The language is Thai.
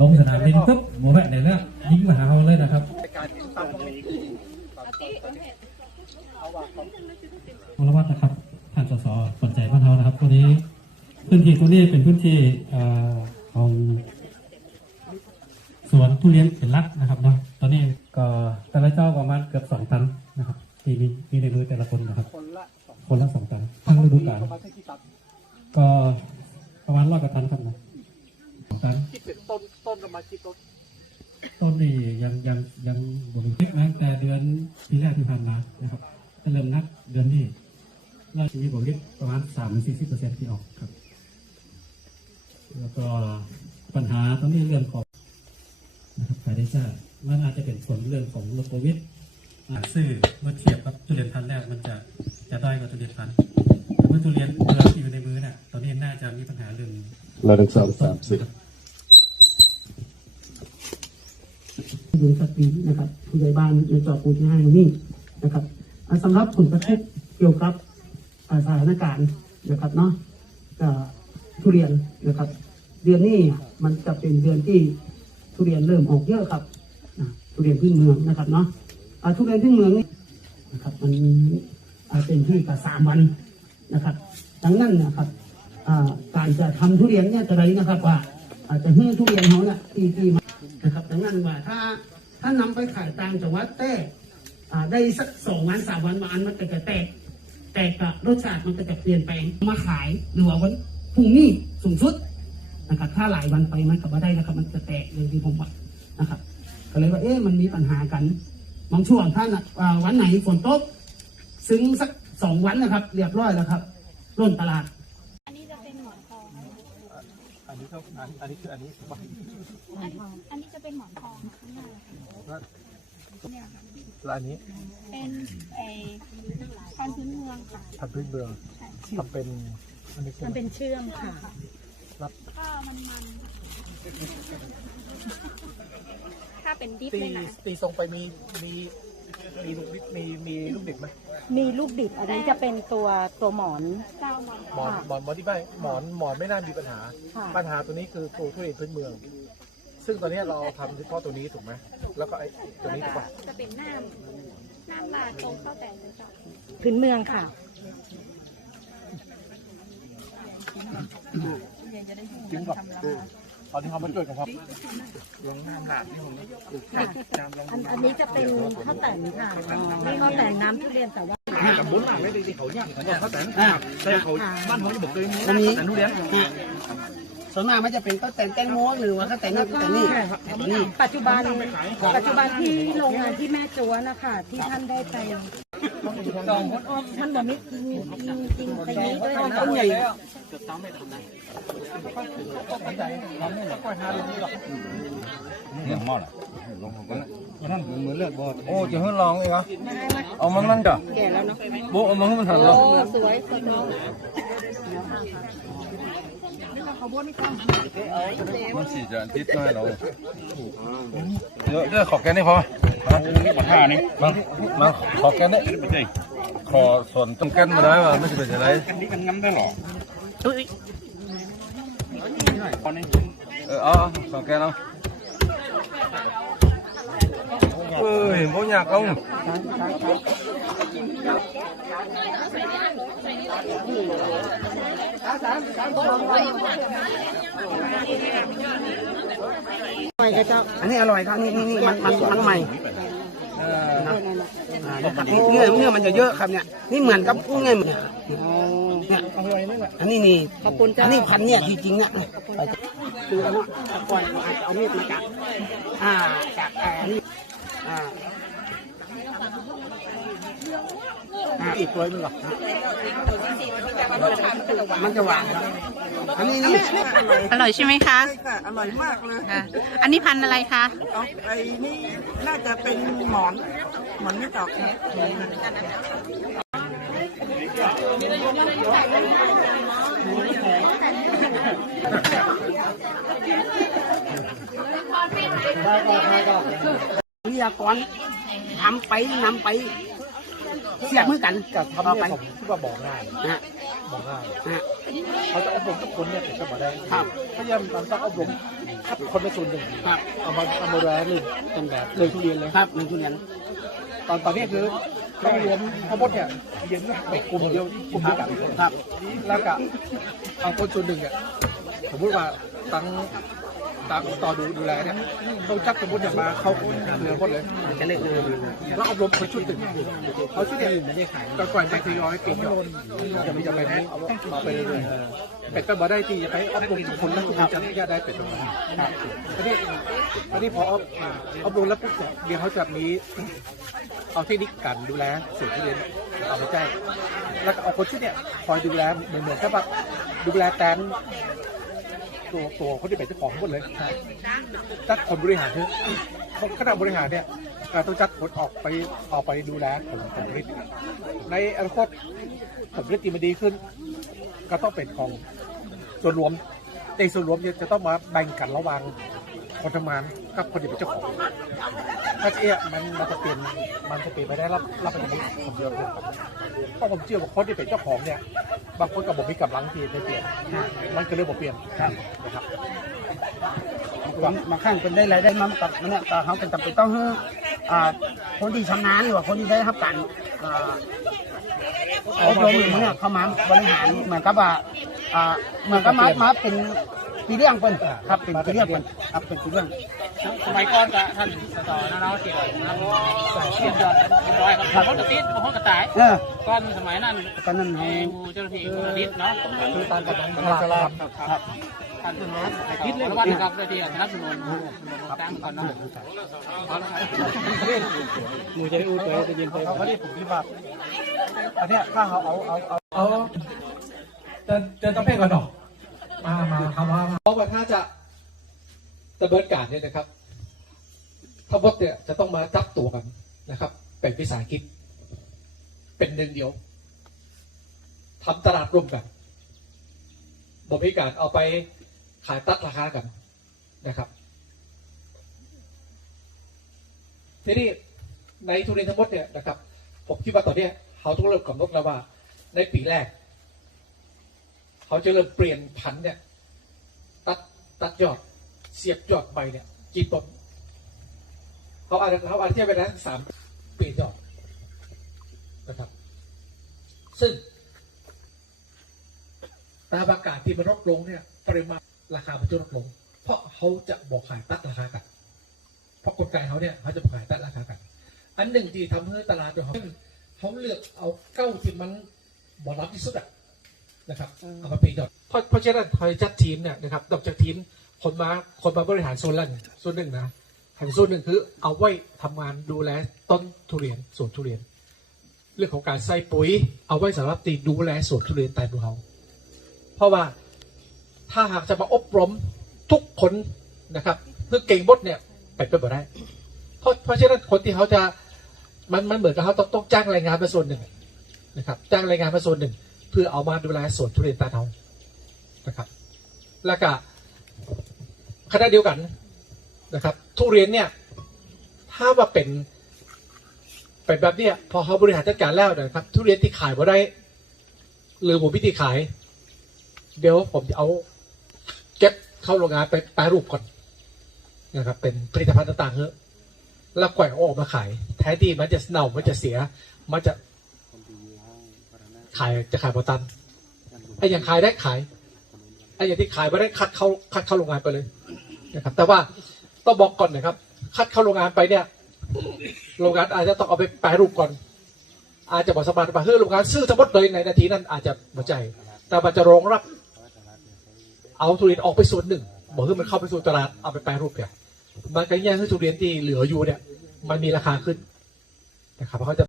ลงสนามบินปุ๊บหมแมนในเนี้ยยิงมาหาเราเลยนะครับมรวัตนะครับท่านสสสนใจบ้านเรานะครับตัวนี้พื้นที่ตัวนี้เป็นพื้นที่ของสวนทุเรียนเป็นลักนะครับเนาะตอนนี้ก็แต่ละเจ้าประมาณเปีแรกที่ผ่านมานะครับจะเริ่มนับเดือนนี้เราจะมีบริเวณประมาณสามถึงสี่สิบเปอร์เซ็นต์ที่ออกครับ แล้วก็ปัญหาตรงนี้เรื่องของนะครับขายได้จ้ามันอาจจะเป็นผลเรื่องของโรคโควิดซื้อเมื่อเทียบกับทุเรียนพันธุ์แรกมันจะจะด้อยกว่าทุเรียนพันธุ์แต่เมื่อทุเรียนเนื้อที่อยู่ในมือเนี่ยตอนนี้น่าจะมีปัญหาเรื่องเราถึงสองสามสิบ ยุงสตรีนะครับผู้ใหญ่บ้านในจอปูที่ห้านี่นะครับอ่าสำหรับผลกระทบเกี่ยวกับสถานการณ์นะครับเนาะทุเรียนนะครับ เดือนนี้มันจะเป็นเดือนที่ทุเรียนเริ่มออกเยอะครับทุเรียนพื้นเมืองนะครับเนาะทุเรียนพื้นเมืองนี่นะครับมันเป็นที่กับสามวันนะครับดังนั้นนะครับการจะทำทุเรียนเนี่ยจะไรนะครับว่าอาจจะให้ทุเรียนเขาเนี่ยที่ที่มา นะครับดังนั้นว่าถ้าถ้านำไปขายต่างจังหวัดแต่อ่าได้สักสองวันสามวันมาอันมันก็จะแตก แตกกับรสชาติมันก็จะเปลี่ยนแปลงมาขายหรือว่าวันพรุ่งนี้สูงสุดนะครับ ถ้าหลายวันไปมันก็ไม่ได้นะครับ มันจะแตกอย่างที่ผมว่านะครับ ก็เลยว่าเอ๊ะมันมีปัญหากันบางช่วงท่านอ่าวันไหนฝนตก ซึ้งสักสองวันนะครับ เรียบร้อยแล้วครับร่นตลาด อันนี้จะเป็นหมอนทอง อันนี้ ก็อันอันนี้คืออันนี้ถูกปะอันอันนี้จะเป็นหมอนทองข้างหน้าค่ะเนี่ยค่ะแล้วอันนี้เป็นไอพันธุ์พื้นเมืองค่ะทำพื้นเมืองทำเป็นอันนี้คือมันเป็นเชื่อมค่ะถ้ามันมันถ้าเป็นดิฟตีเลยนะตีทรงไปมีมีมีลูกดิบมีมีลูกดิบไหม มีลูกดิบอันนี้จะเป็นตัวตัวหมอนเจ้าหมอนทหมองอนหมอนหมอนที่ไม่หมอนหมอนไม่น่ามีปัญหา ค่ะปัญหาตัวนี้คือตัวทุเรียนพื้นเมือง ซึ่งตอนนี้เราทำเฉพาะตัวนี้ถูกไหมแล้วก็ไอ้ตัวนี้ถูกปะจะเป็นน้ำน้ำลาดตรงข้าวแต่งเลยเจ้าพื้นเมืองค่ะ จริงกับ ตอนนี้เขามาช่วยกันครับอันอันนี้จะเป็นข้าวแต่นค่ะนี่ข้าวแต่นน้ำทุเรียนแต่ว่าอันนี้ส่วนมากมันจะเป็นข้าวแตนแตงโมหรือว่าข้าวแตนนี่แต่นี่ปัจจุบันปัจจุบันที่โรงงานที่แม่จัวนะคะที่ท่านได้ไป ท่านบอกมิจริงจริงไปนี้ด้วยนะต้นใหญ่โอ้จะให้ลองเองเหรอเอามันนั่นจ้ะแก่แล้วเนาะโบเอามันให้มันหันเหรอโอ้สวยสวยเนาะมันสี่จะทิศน้อยเราเดี๋ยวเดี๋ยวขอแกนี่พอ มาห้านี่มามาขอแกนี่ขอส่วนต้องแกนมาได้ว่าไม่ใช่เป็นอะไรนี่มันงั้นได้หรอเออเอาขอแกนเอาเฮ้ยบ่อยากเอา ใหม่เจ้าอันนี้อร่อยครับนี่นี่นี่มันมันมันใหม่เนื้อเนื้อมันจะเยอะครับเนี่ยนี่เหมือนกับกุ้งไงเนี่ยเนี่ยอันนี้นี่ขอบคุณเจ้าอันนี้พันเนี่ยที่จริงเนี่ยคือเอาว่าปล่อยเอาเอามีดมาจากอ่าจากอ่านี่อ่า อ่าอีกตัวนึงเหรอมันจะหวานครับอันนี้นี่อร่อยใช่ไหมคะใช่ค่ะอร่อยมากเลยค่ะอันนี้พันธุ์อะไรคะเอาไอ้นี่น่าจะเป็นหมอนหมอนไม่ตอกครับวิทยากรทำไปนำไป เสียบมือกันกับทำต่อเนี่ไปยผมคิดว่าบอกง่ายนะฮะบอกง่ายนะฮะเขาจะอบรมทุกคนเนี่ยถึงจะมาได้ครับพยายามตอนต้องอบรมคัดคนไปส่วนหนึ่งครับเอามาเอามาดูแลหนึ่งต้นแบบเลยทุเรียนเลยครับหนึ่งทุเรียน ตอนตอนนี้คือต้องรวมทั้งหมดเนี่ยเรียนเป็กกลุ่มเดียวกลุ่มเดียวกันครับแล้วก็เอาคนส่วนหนึ่งเนี่ยสมมติว่าตั้ง ตั้งต่อดูดูแลเนี่ยต้องจับสมมติเนี่ยมาเขาเหลือหมดเลยจะเล็กเลยแล้วอบรมคนชุดหนึ่งเขาชุดเนี่ยก่อนก่อนไปทยอยเก่งเนี่ยจะมีจะไปให้มาไปเรื่อยเป็ดก็มาได้ทีไปอบรมทุกคนแล้วทุกคนจะได้เป็ดตรงนี้ครับอันนี้อันนี้พออบอบรมแล้วปุ๊บเนี่ยเดี๋ยวเขาจะมีเอาเทคนิคการดูแลส่วนที่เรียนเอาไปแจ้งแล้วเอาคนที่เนี่ยคอยดูแลเหมือนเหมือนกับแบบดูแลแตน ตัวตัวคนที่เป็นเจ้าของทั้งหมดเลยจัดคนบริหารคือคณะบริหารเนี่ยเราต้องจัดคนออกไปออกไปดูแลผลผลผลิตในอนาคตผลผลิตที่มันดีขึ้น ก็ต้องเป็นของส่วนรวมในส่วนรวมเนี่ยจะต้องมาแบ่งกันระหว่างคนทำงานกับคนที่เป็นเจ้าของถ้าเอ๊ะมันมันจะเปลี่ยนมันจะเปลี่ยนไปได้รับรับไปจากผมเดียวเลยครับเพราะผมเชื่อว่าคนที่เป็นเจ้าของเนี่ย บางคนกับผมมีกำลังที่จะเปลี่ยนมันก็เลยบอกเปลี่ยนนะครับบางบางครั้งเป็นได้รายได้มากับมันเนี่ยก็เขาเป็นจำเป็นต้องให้อ่าคนที่ชำนาญหรือว่าคนที่ได้รับการอ่าอบรมอย่างเนี่ยเขามาบริหารเหมือนกับว่าอ่าเหมือนกับมามาเป็น ปีเรื่องเป็นครับเป็นปีเรื่องเป็นครับเป็นปีเรื่องสมัยก่อนก็ท่านสตนะเนาะที่เทียนยอดเรียบร้อยครับผมก็ติดผมก็ตายเออก่อนสมัยนั้นตอนนั้นเขาเจ้าหน้าที่คุณนิดเนาะคือตามกำลังพลาดครับครับท่านสมัยคิดเลยว่านะครับเจ้าหน้าที่สนับสนุนตั้งก่อนเนาะมือจะได้อู้ตัวจะยินไปเขาที่ผมคิดว่าอันเนี้ยถ้าเขาเอาเอาเอาเอาจะจะต้องเพ่งก่อนหรอ มามาทำว่าเพราะว่าถ้าจะดำเนินการเนี่ยนะครับทั้งหมดเนี่ยจะต้องมาจับตัวกันนะครับ เป็นวิสาหกิจเป็นหนึ่งเดียวทำตลาดร่วมกันบริการเอาไปขายตัดราคากันนะครับทีนี้ในทุเรียนทั้งหมดเนี่ยนะครับผมคิดว่าตอนนี้เขาต้องเริ่มกำหนดแล้วว่า ในปีแรก เขาจะเริ่มเปลี่ยนพันธุ์เนี่ย ตัดตัดยอด เสียบยอดใบเนี่ยกี่ต้นเขาอาจจะเขาอาจจะเทียบไปนสามเปลี่ยนยอดนะครับ ซึ่ง ตามอากาศที่มันลดลงเนี่ย ปริมาณราคามันจะลดลง เพราะเขาจะบอกขายตัดราคากันเพราะกลไกเขาเนี่ยเขาจะบอกขายตัดราคากัน อันหนึ่งที่ทำให้ตลาดของเขาเขาเลือกเอาเก้าที่มันบอรับที่สุดอะ นะครับเอามาเป็นยอดเพราะเพราะฉะนั้นพอจัดทีมเนี่ยนะครับนอกจากทีมคนมาคนมาบริหารโซนละหนึ่งส่วนหนึ่งนะแห่งส่วนหนึ่งคือเอาไว้ทำงานดูแลต้นทุเรียนสวนทุเรียน เรื่องของการใส่ปุ๋ย เอาไว้สำหรับตีดูแลสวนทุเรียนใต้ภูเขาเพราะว่าถ้าหากจะมาอบรมทุกคนนะครับเพื่อเก่งบดเนี่ยไปเป็นไปได้ เพราะเพราะฉะนั้นคนที่เขาจะมันมันเหมือนกับเขาต้องต้องจ้างแรงงานมาส่วนหนึ่งนะครับ จ้างแรงงานมาส่วนหนึ่งเพื่อเอามาดูแลสวนทุเรียนตาเขานะครับ แล้วก็ขณะเดียวกันนะครับ ทุเรียนเนี่ยถ้ามาเป็นเป็นแบบเนี้ยพอเขาบริหารจัดการแล้วนะครับ ทุเรียนที่ขายมาได้ หรือหมูพิธีขาย เดี๋ยวผมจะเอาเก็บเข้าโรงงานไปแปรรูปก่อนนะครับ เป็นผลิตภัณฑ์ต่างๆเฮ้แล้วแกว่งเอออกมาขาย แท้ที่มันจะเน่ามันจะเสีย มันจะ ขายจะขายบอตันไอ้อย่างขายได้ขายไอ้อย่างที่ขายไม่ได้คัดเข้าคัดเข้าโรงงานไปเลยนะครับ แต่ว่าต้องบอกก่อนนะครับ คัดเข้าโรงงานไปเนี่ย โรงงานอาจจะต้องเอาไปแปรรูปก่อน อาจจะบอกสมานว่าเฮ้ยโรงงานซื้อทั้งหมดเลยในนาทีนั้นอาจจะหัวใจ แต่มันจะรองรับ เอาทุเรียนออกไปส่วนหนึ่งบอกให้มันเข้าไปสู่ตลาดเอาไปแปรรูปเนี่ยมันก็แย่ให้ทุเรียนที่เหลืออยู่เนี่ย มันมีราคาขึ้นนะครับเพราะเขาจะ